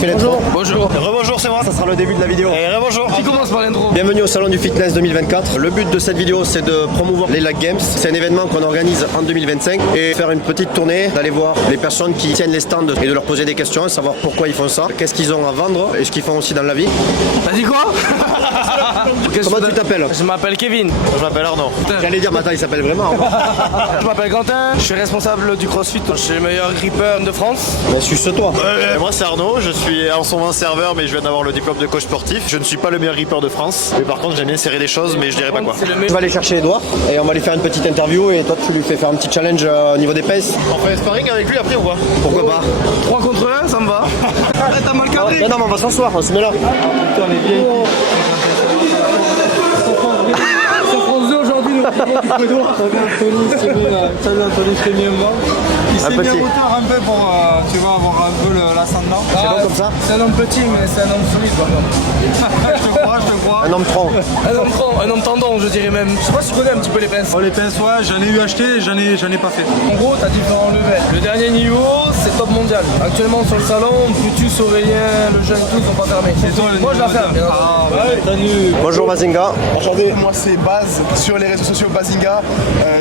fais l'intro. Bonjour. Rebonjour, c'est moi. Ça sera le début de la vidéo. Et rebonjour. Qui commence par l'intro? Bienvenue au Salon du Fitness 2024. Le but de cette vidéo, c'est de promouvoir les LAC Games. C'est un événement qu'on organise en 2025 et faire une petite tournée, d'aller voir les personnes qui tiennent les stands et de leur poser des questions, savoir pourquoi ils font ça, qu'est-ce qu'ils ont à vendre et ce qu'ils font aussi dans la vie. T'as dit quoi? Comment tu t'appelles? Je m'appelle Kevin. Je m'appelle Arnaud. J'allais dire, maintenant il s'appelle vraiment. Je m'appelle Quentin. Je suis responsable du CrossFit. Je suis le meilleur gripper de France. Mais suce-toi. Et moi c'est Arnaud, je suis en ce moment serveur mais je viens d'avoir le diplôme de coach sportif. Je ne suis pas le meilleur gripper de France, mais par contre j'aime bien serrer des choses mais je dirais pas quoi. Tu vas aller chercher Edouard et on va lui faire une petite interview et toi tu lui fais faire un petit challenge au niveau des pèses. On fait un sparring avec lui après ou pas? Pourquoi pas? 3 contre 1, ça me va. T'as mal cadré. Non, on va s'asseoir, on se met là. Putain, les vieilles. Aujourd'hui, le vidéo du Prédour. Anthony, c'est bien. Salut Anthony, je t'ai mis un bas. Il s'est mis à hauteur un peu pour, tu vois, avoir un peu l'ascendant. C'est bon comme ça? C'est un homme petit, mais c'est un homme solide, par contre. Je te crois. Un homme tronc. Un homme tendon, je dirais même. Je sais pas si tu connais un petit peu les pinces. Oh, les pinces, ouais, j'en ai eu acheté et j'en ai pas fait. En gros, t'as différents levels. Le dernier niveau, c'est top mondial. Actuellement sur le salon, Brutus, Aurélien, le jeune, tous sont pas fermés. Moi, je la ferme. Ah, ouais, t'as nu. Bonjour Mazinga. Enchanté, moi c'est Baz, sur les réseaux sociaux Bazinga.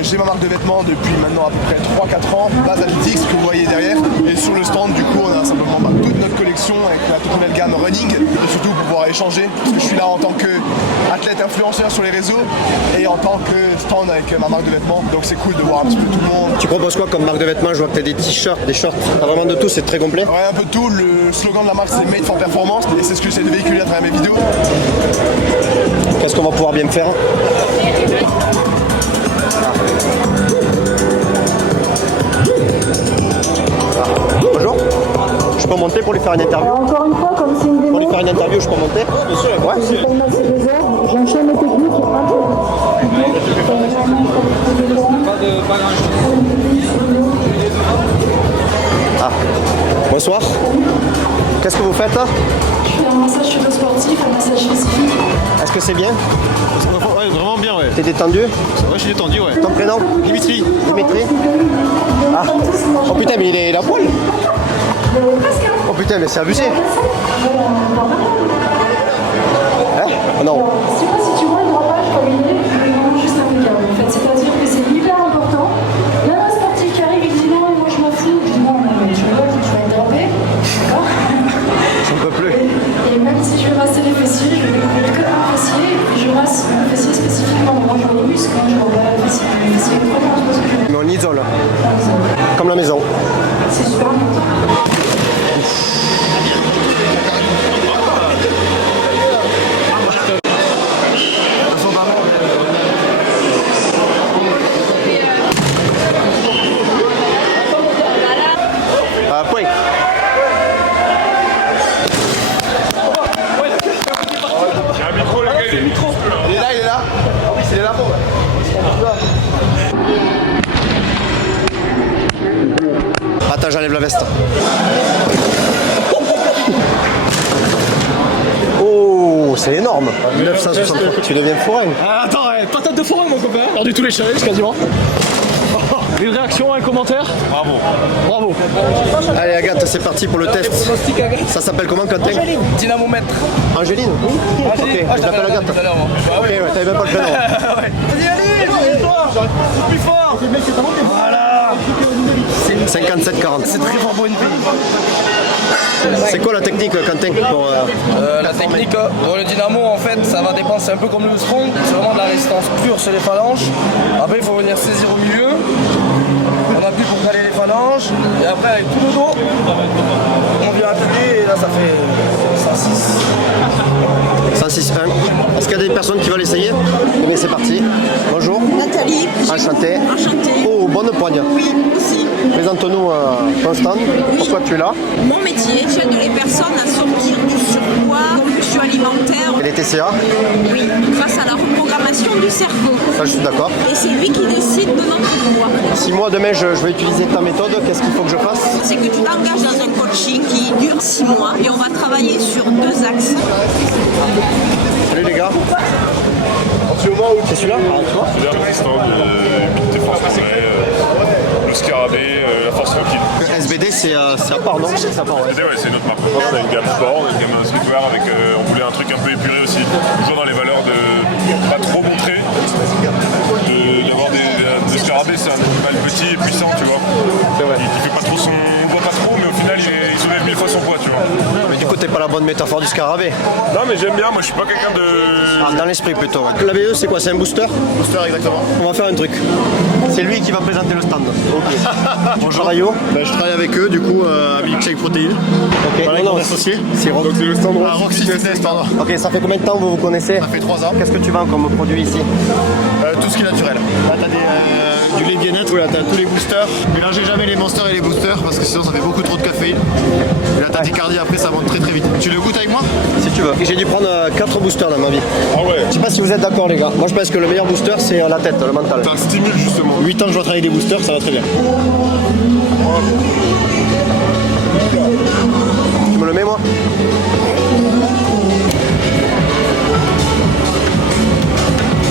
J'ai ma marque de vêtements depuis maintenant à peu près 3-4 ans, Baz Athletics que vous voyez derrière. Et sur le stand du coup on a simplement toute notre collection avec la toute nouvelle gamme running et surtout pour pouvoir échanger parce que je suis là en tant qu'athlète influenceur sur les réseaux et en tant que stand avec ma marque de vêtements. Donc c'est cool de voir un petit peu tout le monde. Tu proposes quoi comme marque de vêtements? Je vois que tu as des t-shirts, des shorts, t'as vraiment de tout, c'est très complet. Ouais, un peu de tout. Le slogan de la marque c'est Made for Performance et c'est ce que j'essaie de véhiculer à travers mes vidéos. Qu'est-ce qu'on va pouvoir bien me faire? Bonjour. Je peux monter pour lui faire une interview? Encore une fois, comme c'est une démo, Pour lui faire une interview, je peux monter? Bien sûr, ouais. j'ai pas une assez des heures, j'enchaîne les techniques un peu. Ah. Bonsoir. Qu'est-ce que vous faites là? Je fais un massage sportif, un massage spécifique. Est-ce que c'est bien? Ouais, vraiment bien ouais. T'es détendu? Ouais, je suis détendu ouais. Ton prénom? Dimitri. Dimitri? Ah. Oh putain, mais il est à poil. Oh putain, mais c'est abusé. Hein? Oh non. Je sais pas si tu vois le drapage comme il est vraiment juste impeccable en fait. C'est-à-dire que c'est hyper important. Même un sportif qui arrive et qui dit non, moi je m'en fous, je dis non, mais tu vois, tu vas être drapé. D'accord? Je ne peux plus. Et même si je vais masser les fessiers, je vais découvrir que un fessier et je masse mon fessier spécifiquement. Moi je vois les muscles, quand je vois pas le fessier. Le fessier est trop bien, je pense que je vais. Mais on isole. Comme la maison. C'est super important. Point. Il est là. Il est là pour. Attends, j'enlève la veste. Oh, c'est énorme. 963. Tu deviens forain. Ah, attends, patate de forain, mon copain. Hors du tous les challenges quasiment. Une réaction, un commentaire? Bravo. Allez Agathe, c'est parti pour le test. Ça s'appelle comment Quentin? Dynamomètre. Angéline? Ok, je l'appelle Agathe. Ok, ouais, t'avais même pas le prénom. Allez, toi. Plus fort. Voilà. 57-40. C'est très fort pour une fille. C'est quoi la technique Quentin pour, La technique pour le dynamo en fait ça va dépendre, c'est un peu comme le strong, c'est vraiment de la résistance pure sur les phalanges. Après il faut venir saisir au milieu, on appuie pour caler les phalanges et après avec tout le dos on vient appuyer et là ça fait 106. 106-1. Est-ce qu'il y a des personnes qui veulent essayer? Eh bien c'est parti. Bonjour. Nathalie. Enchanté. Enchantée. Oh, bonne poigne. Oui, aussi. Présente-nous ton stand. Pourquoi tu es là? Mon métier, j'aide les personnes à sortir du surpoids, compulsion alimentaire. Et les TCA? Oui, grâce à la reprogrammation du cerveau. Ça, je suis d'accord. Et c'est lui qui décide de notre poids. Si moi demain je vais utiliser ta méthode, qu'est-ce qu'il faut que je fasse? C'est que tu t'engages dans un coaching qui dure 6 mois et on va travailler sur 2 axes. Salut les gars. C'est celui-là? Ah, tu vois? C'est l'assistant de Défense Forêt. le scarabée, la force tranquille. SBD, c'est à part, non? C'est à part, ouais. Ouais, c'est notre marque. On a une gamme sport, une gamme streetwear avec, on voulait un truc un peu épuré aussi, toujours dans les valeurs de pas trop montrer, d'avoir des scarabées, c'est un animal petit et puissant, tu vois. Il fait pas trop son, on voit pas trop, mais au final il soulève 1000 fois son poids, tu vois. Mais du coup, t'es pas la bonne métaphore du scarabée. Non mais j'aime bien, moi je suis pas quelqu'un de... Ah, dans l'esprit plutôt. Ouais. La BE, c'est quoi? C'est un booster? Booster, exactement. On va faire un truc. C'est lui qui va présenter le stand. Ok. Bonjour Rayo. Je travaille avec eux, du coup, à Milkshake Protein. Ok. Voilà, Non, mon associé. c'est Donc c'est le stand Ah, Roxy Fitness, pardon. Ok, ça fait combien de temps vous vous connaissez? Ça fait 3 ans. Qu'est-ce que tu vends comme produit ici? Tout ce qui est naturel. Là, t'as du lait bien-être, là, t'as tous les boosters. Mélangez jamais les monsters et les boosters parce que sinon ça fait beaucoup trop de caféine. Et la tachycardie après ça monte très très vite. Tu le goûtes avec moi? Si tu veux. J'ai dû prendre 4 boosters dans ma vie. Ah ouais. Je sais pas si vous êtes d'accord les gars. Moi je pense que le meilleur booster c'est la tête, le mental. Ça stimule justement. 8 ans que je dois travailler des boosters, ça va très bien. Tu me le mets moi?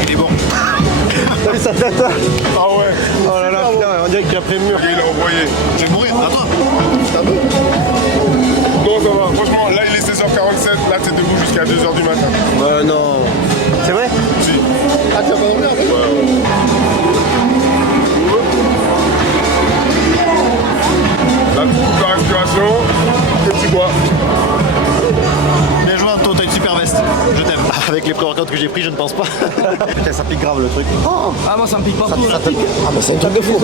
Il est bon. T'as vu sa tête? Ah ouais. Oh là là, putain, on dirait qu'il a pris le mur. Il a envoyé. Je vais mourir, attends. Non ça va, franchement là il est 16h47, là t'es debout jusqu'à 2h du matin. Non. C'est vrai? Si. Ah, tu vas pas dormir après? Là tu coupes la respiration, petit bois. Bien joué Anto, t'as une super veste. Je t'aime. Avec les pré-workouts que j'ai pris, je ne pense pas. Putain, ça pique grave le truc. Ah, moi ça me pique partout. Ah mais c'est un truc de fou.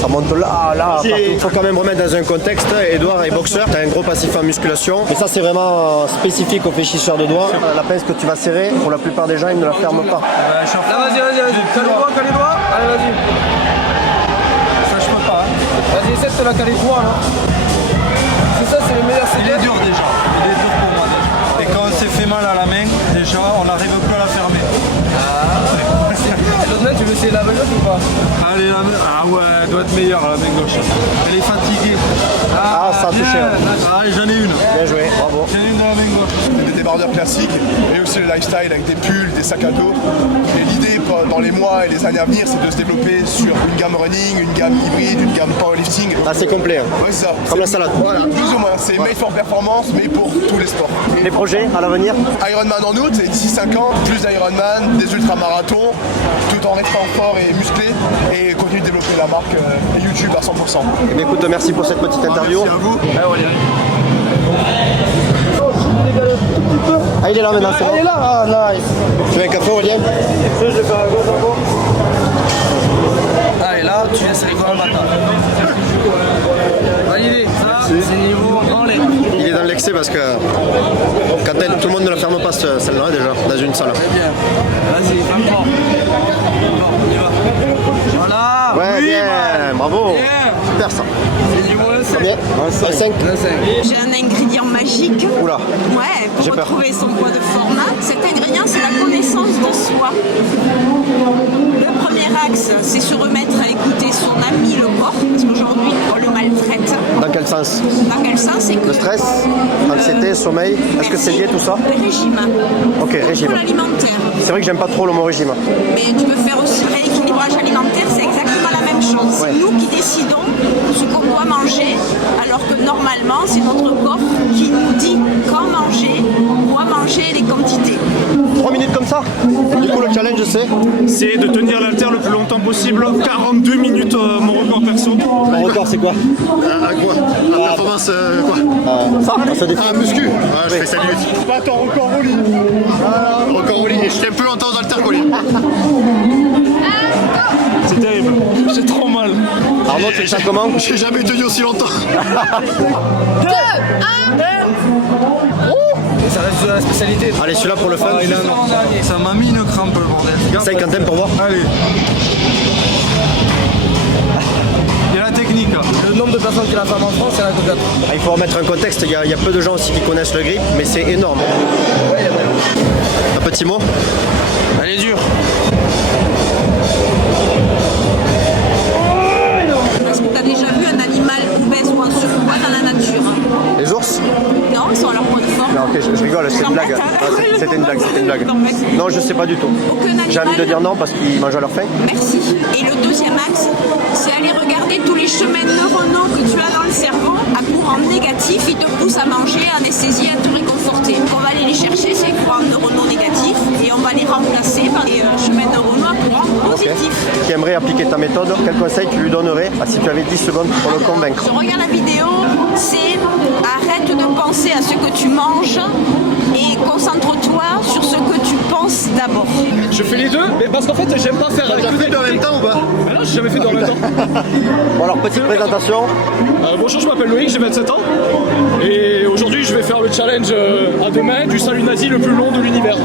Ça monte là, partout. Faut quand même remettre dans un contexte. Edouard est boxeur, t'as un gros passif en musculation. Mais ça c'est vraiment spécifique aux fléchisseurs de doigts. La pince que tu vas serrer, pour la plupart des gens ils ne la ferment pas. Là, vas-y. Cale les doigts. Allez, vas-y. Ça, je peux pas. Vas-y, essaie de te la caler droit là. C'est ça, c'est le meilleur Il est dur déjà. Il est dur pour moi déjà. Et quand on s'est fait mal à la main, déjà, on n'arrive plus à la fermer. L'autre main, tu veux essayer la main gauche ou pas? Allez, la main. Ah ouais, elle doit être meilleure la main gauche. Elle est fatiguée. Ah, ça a touché. Bien. Allez, j'en ai une. Bien joué, bravo. J'en ai une de la main gauche. Des débardeurs classiques et aussi le lifestyle avec des pulls, des sacs à dos. Et l'idée dans les mois et les années à venir, c'est de se développer sur une gamme running, une gamme hybride, une gamme powerlifting. Ah c'est complet. Hein. Ouais, c'est ça. Comme la salade. Voilà, plus ou moins. C'est made for performance, mais pour tous les sports. Les projets à l'avenir? Ironman en août, et d'ici 5 ans, plus d'Ironman, des ultramarathons, tout en restant fort et musclé, et continuer de développer la marque et YouTube à 100%. Eh bien, écoute, merci pour cette petite interview. Merci à vous. Ah il est là maintenant, c'est bon. Il est là, ah nice. Tu veux un café Aurélien? Ah, et là, tu viens serrer comme un bâtard. Validé, ça, c'est niveau en l'air. Il est dans l'excès parce que quand tout le monde ne la ferme pas celle-là déjà, dans une salle. Très bien. Vas-y, fais-moi. On y va. Voilà. Ouais, Oui, bien, man. bravo. Bien. Super ça. C'est niveau 1,5. Combien? 5. J'ai un ingrédient magique. Oula. Ouais, pour J'ai peur. retrouver son poids de format. Cet ingrédient, c'est la connaissance de soi. Le premier axe, c'est se remettre à écouter son ami le corps, parce qu'aujourd'hui, on le maltraite. Dans quel sens? Dans quel sens? C'est que Le stress, anxiété, sommeil, est-ce que c'est lié tout ça? Le régime. Ok, régime. Pour l'alimentaire. C'est vrai que j'aime pas trop le mot régime. Mais tu peux faire aussi rééquilibrage alimentaire, c'est exactement la même chose. C'est Ouais. nous qui décidons ce qu'on doit manger, alors que normalement, c'est notre corps qui nous dit quand manger, quoi manger et les quantités. 3 minutes comme ça? Du coup le challenge C'est de tenir l'haltère le plus longtemps possible, 42 minutes mon record perso. Mon record c'est quoi? À quoi? La performance quoi? Ça défie. Ah, muscu. Ah, je fais 5 minutes. Pas ton record au lit. Record au lit. Et je tiens plus longtemps dans le terre-collier. C'est terrible, j'ai trop mal. Arnaud, tu fais ça comment? J'ai jamais tenu aussi longtemps. Ça reste de la spécialité. Allez, celui-là pour le fun. Ça m'a mis une crampe le bordel. 50 pour voir. Allez. Il y a la technique. Le nombre de personnes qui la ferment en France, c'est la coca. Ah, il faut remettre un contexte, il y a peu de gens aussi qui connaissent le grip, mais c'est énorme. Un petit mot? Elle est dure. Est-ce que tu as déjà vu un animal obèse ou en surpoids dans la nature? Les ours? Non, ils sont à leur poids de forme. Non. ok, je rigole, c'est une blague. C'était une blague. Non, je sais pas du tout. J'ai envie de dire non parce qu'ils mangent à leur faim. Merci. Et le deuxième axe, c'est aller regarder tous les chemins neuronaux que tu as dans le cerveau à courant négatif. Ils te poussent à manger, à anesthésier, à te réconforter. Donc on va aller les chercher, ces courants neuronaux négatifs, et on va les remplacer par les chemins neuronaux à courant positif. Qui aimerait appliquer ta méthode, quel conseil tu lui donnerais si tu avais 10 secondes pour le convaincre? Je regarde la vidéo, c'est arrête de penser à ce que tu manges et concentre-toi sur ce que tu penses d'abord. Je fais les deux, mais parce qu'en fait j'aime pas faire avec fait en même temps ou pas? Mais non, j'ai jamais fait dans le même temps. Bon alors, petite présentation. Bonjour, je m'appelle Loïc, j'ai 27 ans. Et aujourd'hui je vais faire le challenge à deux mains du salut nazi le plus long de l'univers.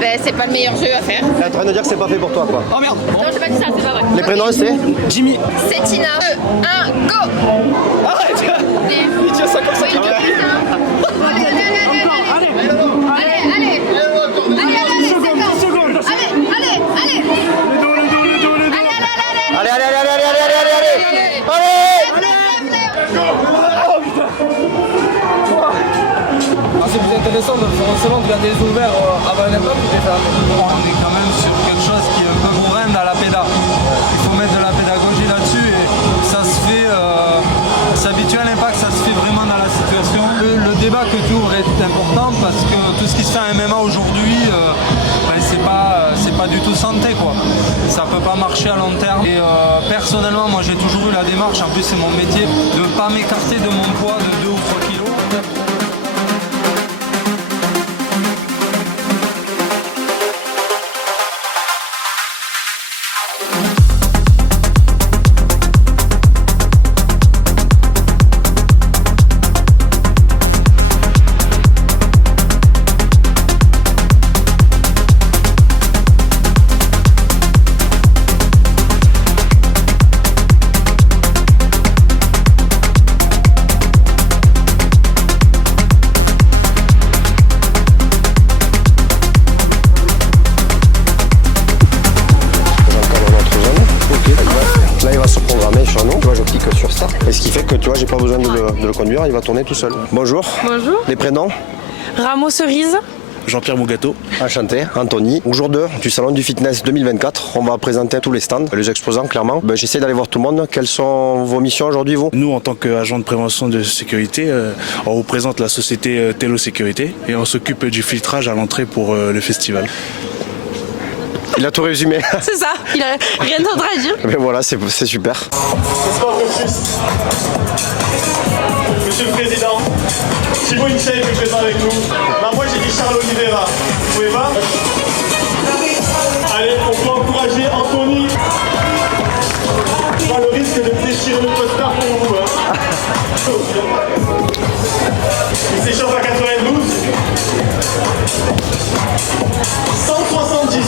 Ben, c'est pas le meilleur jeu à faire. T'es en train de dire que c'est pas fait pour toi, quoi. Oh merde. Non, j'ai pas dit ça, c'est pas vrai. Les prénoms, c'est Jimmy. C'est Tina. 2, 1, go. Arrête. Il tient ça comme ça, qu'il Allez, c'est plus intéressant de forcément de garder les ouverts avant un impact ou des fermés. On est quand même sur quelque chose qui est un peu bourrin dans la péda. Il faut mettre de la pédagogie là-dessus et ça se fait, s'habituer à l'impact, ça se fait vraiment dans la situation. Le débat que tu ouvres est important parce que tout ce qui se fait en MMA aujourd'hui, c'est pas du tout santé quoi. Ça peut pas marcher à long terme. Et personnellement, moi j'ai toujours eu la démarche, en plus c'est mon métier, de ne pas m'écarter de mon poids de 2 ou 3 kilos. Et ce qui fait que tu vois, j'ai pas besoin de le conduire, il va tourner tout seul. Bonjour. Bonjour. Les prénoms? Rameau Cerise. Jean-Pierre Mougato. Enchanté, Anthony. Au jour 2 du Salon du Fitness 2024, on va présenter tous les stands, les exposants clairement. J'essaie d'aller voir tout le monde. Quelles sont vos missions aujourd'hui, vous? Nous, en tant qu'agent de prévention de sécurité, on représente la société Tello Sécurité et on s'occupe du filtrage à l'entrée pour le festival. Il a tout résumé. C'est ça, il a rien d'autre à dire. Mais voilà, c'est super. Monsieur le Président, Thibaut Inchel est présent avec nous. Bah, moi j'ai dit Charles Oliveira. Vous pouvez pas? Allez, on peut encourager Anthony. Pas le risque de déchirer le costard pour vous. Hein. Il s'échauffe à 92. 170.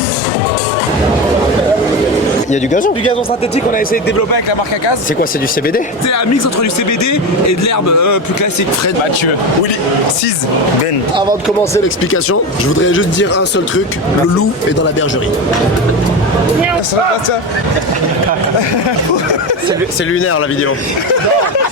Il y a du gazon? Du gazon synthétique qu'on a essayé de développer avec la marque Akaz. C'est quoi, c'est du CBD? C'est un mix entre du CBD et de l'herbe plus classique. Fred, Mathieu, Willy, Ciz, Ben. Avant de commencer l'explication, je voudrais juste dire un seul truc. Le loup est dans la bergerie. C'est lunaire la vidéo.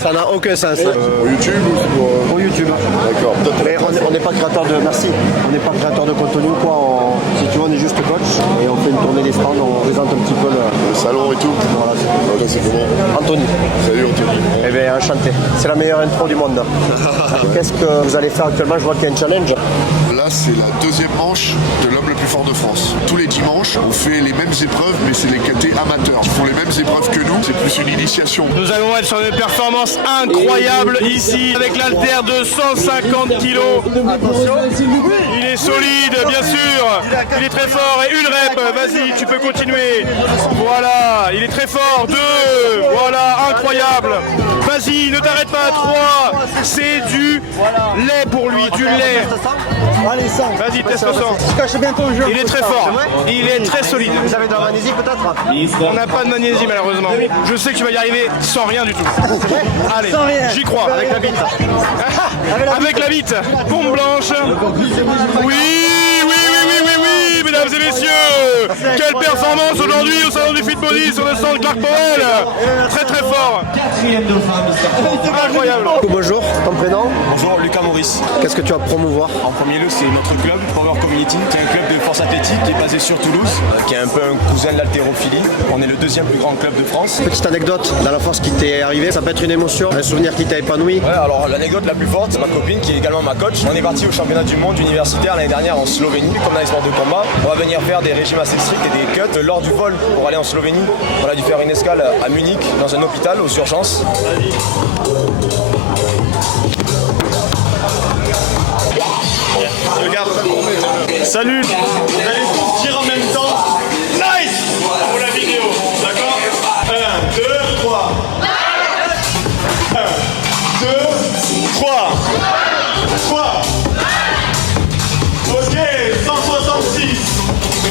Ça n'a aucun sens. Au YouTube ou Au YouTube. D'accord. Mais on n'est pas créateur de... Merci. On n'est pas créateur de contenu ou quoi. Si tu veux, on est juste coach. Et on fait une tournée des stands, on présente un petit peu le salon et tout. Voilà, c'est comment? Anthony. Salut Anthony. Eh bien, enchanté. C'est la meilleure intro du monde. Qu'est-ce que vous allez faire actuellement? Je vois qu'il y a un challenge. Là, c'est la deuxième manche de l'homme le plus fort de France. Tous les dimanches, on fait les mêmes épreuves, mais c'est les catés amateurs qui font les mêmes épreuves que nous. C'est plus une initiation. Nous allons être sur des performances incroyables ici avec l'haltère de 150 kilos. Il est solide, bien sûr. Il est très fort. Et une rep, vas-y, tu peux continuer. Voilà, il est très fort. 2, voilà, incroyable. Vas-y, ne t'arrête pas. 3, c'est du lait pour lui, du lait. Allez, 5. Vas-y, teste le sang. Il est très fort. Il est très solide. Vous avez de la magnésie peut-être? On n'a pas de magnésie malheureusement. Je sais que tu vas y arriver sans rien du tout. Allez, j'y crois. Avec la bite. Avec la bite. Pompe blanche. Oui, mesdames mesdames et messieurs. Quelle performance aujourd'hui au salon du Fit Body sur le stand Clark Powell. Très très fort. Incroyable. Bonjour, ton prénom? Bonjour, Lucas Maurice. Qu'est-ce que tu vas promouvoir? En premier lieu, c'est notre club, Power Community, qui est un club de force athlétique qui est basé sur Toulouse, qui est un peu un cousin de l'haltérophilie. On est le deuxième plus grand club de France. Petite anecdote dans la force qui t'est arrivée, ça peut être une émotion, un souvenir qui t'a épanoui. Ouais, alors l'anecdote la plus forte, c'est ma copine qui est également ma coach. On est parti au championnat du monde universitaire l'année dernière en Slovénie, comme dans les sports de combat. On va venir faire des régimes assez stricts et des cuts. Lors du vol pour aller en Slovénie, on a dû faire une escale à Munich, dans un hôpital aux urgences. Regarde. Salut. Vous allez tous dire en même temps. Nice pour la vidéo. D'accord 1, 2, 3. 1, 2, 3. 3. Ok, 166.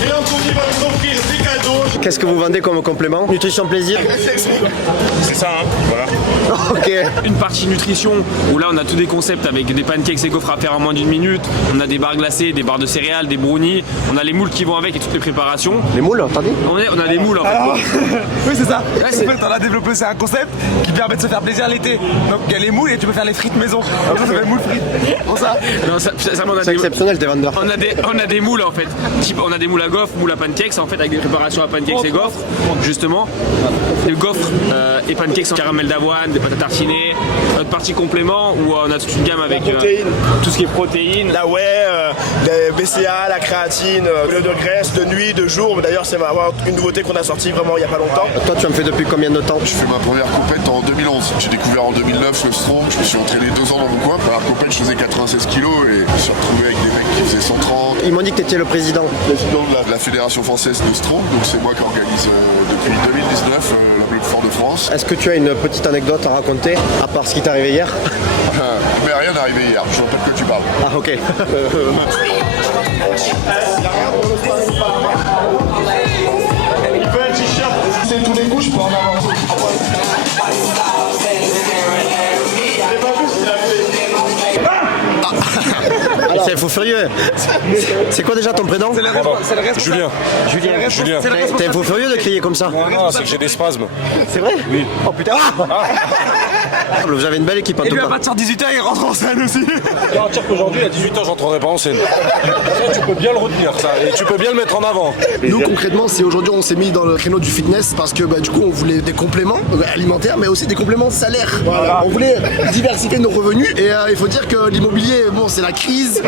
Et Anthony va nous offrir des cadeaux. Qu'est-ce que vous vendez comme complément? Nutrition plaisir? C'est ça, hein, voilà. Ok. Une partie nutrition où là on a tous des concepts avec des pancakes et gaufres à faire en moins d'une minute. On a des barres glacées, des barres de céréales, des brownies. On a les moules qui vont avec et toutes les préparations. Les moules, t'as dit? On a des moules en fait. Alors, oui c'est ça. Ouais, En fait on a développé, c'est un concept qui permet de se faire plaisir l'été. Donc il y a les moules et tu peux faire les frites maison. Ça s'appelle moule frites. Pour ça. Non, ça, on a C'est exceptionnel tes vendeurs. on a des moules en fait. On a des moules à gaufres, moules à pancakes en fait avec des préparations à pancakes et gaufres. Justement, des gaufres et pancakes en caramel d'avoine, des pâtes à tartiner. Notre partie complément où on a toute une gamme avec tout ce qui est protéines. La whey, les BCA, la créatine, le de graisse, de nuit, de jour. D'ailleurs, c'est une nouveauté qu'on a sortie vraiment il n'y a pas longtemps. Toi, tu en fais depuis combien de temps? Je fais ma première compète en 2011. J'ai découvert en 2009 le strong. Je me suis entraîné 2 ans dans mon coin. Première compète, je faisais 96 kilos et je me suis retrouvé avec des mecs qui faisaient 130. Ils m'ont dit que tu étais le président. Président de la Fédération française de strong. Donc c'est moi qui organise depuis 2019 la Bloc Fort de France. Est-ce que tu as une petite anecdote à raconter, à part ce qui t'est arrivé hier? Mais rien n'est arrivé hier. Je vois pas de quoi tu parles. Ah ok. Il veut un t-shirt. C'est tous les coups, je peux en avoir. C'est un fou furieux. C'est quoi déjà ton prénom? C'est le responsable. Julien. Julien. T'es un fou furieux de crier comme ça? Non, c'est que j'ai des spasmes. C'est vrai? Oui. Oh putain. Vous avez une belle équipe en Et tout lui à cas. partir de 18h il rentre en scène aussi. Garantir qu'aujourd'hui, à 18h, j'entrerai pas en scène. Ça, tu peux bien le retenir, ça. Et tu peux bien le mettre en avant. Nous concrètement, c'est aujourd'hui on s'est mis dans le créneau du fitness parce que du coup on voulait des compléments alimentaires mais aussi des compléments salaires. Voilà. On voulait diversifier nos revenus et il faut dire que l'immobilier, bon c'est la crise.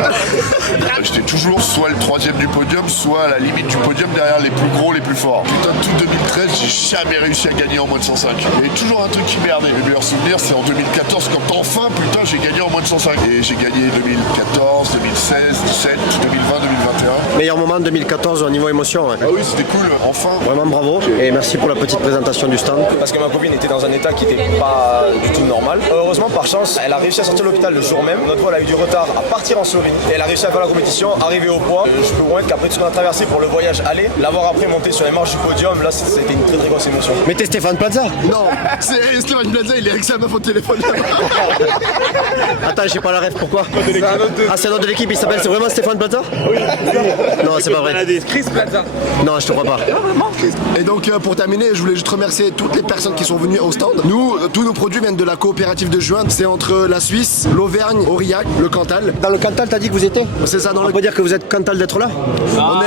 J'étais toujours soit le 3e du podium, soit à la limite du podium derrière les plus gros, les plus forts. Putain, tout 2013, j'ai jamais réussi à gagner en moins de 105. Il y avait toujours un truc qui merdait. Le meilleur souvenir, c'est en 2014 quand enfin, putain, j'ai gagné en moins de 105. Et j'ai gagné 2014, 2016, 2017, 2020, 2021. Meilleur moment 2014 au niveau émotion. Ouais. Ah oui, c'était cool, enfin. Vraiment bravo et merci pour la petite présentation du stand. Parce que ma copine était dans un état qui n'était pas du tout normal. Heureusement, par chance, elle a réussi à sortir de l'hôpital le jour même. Notre vol a eu du retard à partir en Slovénie. Et elle a réussi à faire la compétition, arriver au poids. Je peux moins qu'après tout ce qu'on a traversé pour le voyage aller, l'avoir après monté sur les marches du podium, là c'était une très très grosse émotion. Mais t'es Stéphane Plaza? Non, c'est Stéphane Plaza, il est avec sa meuf au téléphone. Attends, j'ai pas la rêve, pourquoi? Ah, c'est un autre de l'équipe, il s'appelle, c'est vraiment Stéphane Plaza? Oui. Non, c'est pas vrai. Chris Plaza. Non, je te crois pas. Et donc pour terminer, je voulais juste remercier toutes les personnes qui sont venues au stand. Nous, tous nos produits viennent de la coopérative de Juin. C'est entre la Suisse, l'Auvergne, Aurillac, le Cantal. Dans le Cantal, t'as dit que vous étiez? C'est ça, dans On peut dire que vous êtes Cantal d'être là? On est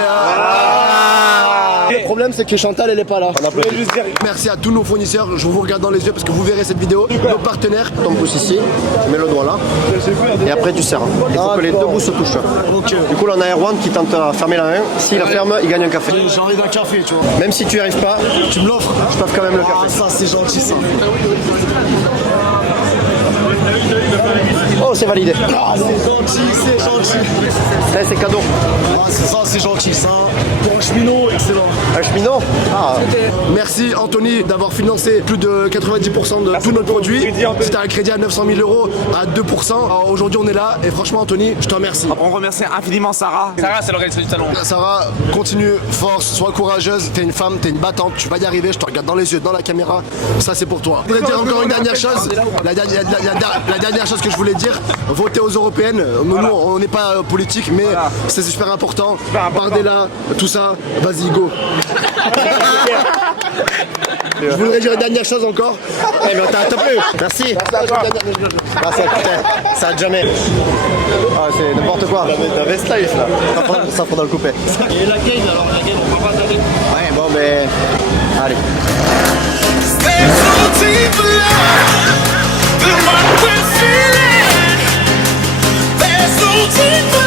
Le problème c'est que Chantal elle est pas là. Merci à tous nos fournisseurs, je vous regarde dans les yeux parce que vous verrez cette vidéo. Nos partenaires. Ton pouce ici, tu mets le doigt là, et après tu serres. Il faut que les deux bouts se touchent. Du coup là on a Erwan qui tente à fermer la main. S'il la ferme, il gagne un café. J'ai envie d'un café, tu vois. Même si tu n'y arrives pas, tu me l'offres. je t'offre quand même le café. Ah, ça c'est gentil ça. Oh, c'est validé. Ah, c'est gentil, c'est gentil. Ça, c'est cadeau. Ah, ça, c'est gentil, ça. Pour un cheminot, excellent. Un cheminot? Ah. Merci, Anthony, d'avoir financé plus de 90% de tous nos produits. C'était un crédit à 900 000 € à 2%. Alors, aujourd'hui, on est là. Et franchement, Anthony, je te remercie. On remercie infiniment Sarah. Sarah, c'est l'organisatrice du salon. Sarah, continue, force, sois courageuse. T'es une femme, t'es une battante. Tu vas y arriver. Je te regarde dans les yeux, dans la caméra. Ça, c'est pour toi. Je voudrais dire encore une dernière chose. La dernière chose que je voulais dire. dire, votez aux européennes. Nous, on n'est pas politique, mais c'est super important. Bardella, tout ça, vas-y, go. Je voudrais dire une dernière chose encore. Eh, mais t'as plus. Merci. Ah, ça a jamais. Ah, c'est n'importe quoi. La West Life là. Ça faudra le couper. Et la game alors, on va pas tarder. Ouais, bon, mais. Allez. There's no deeper love than what we're feeling. There's no deeper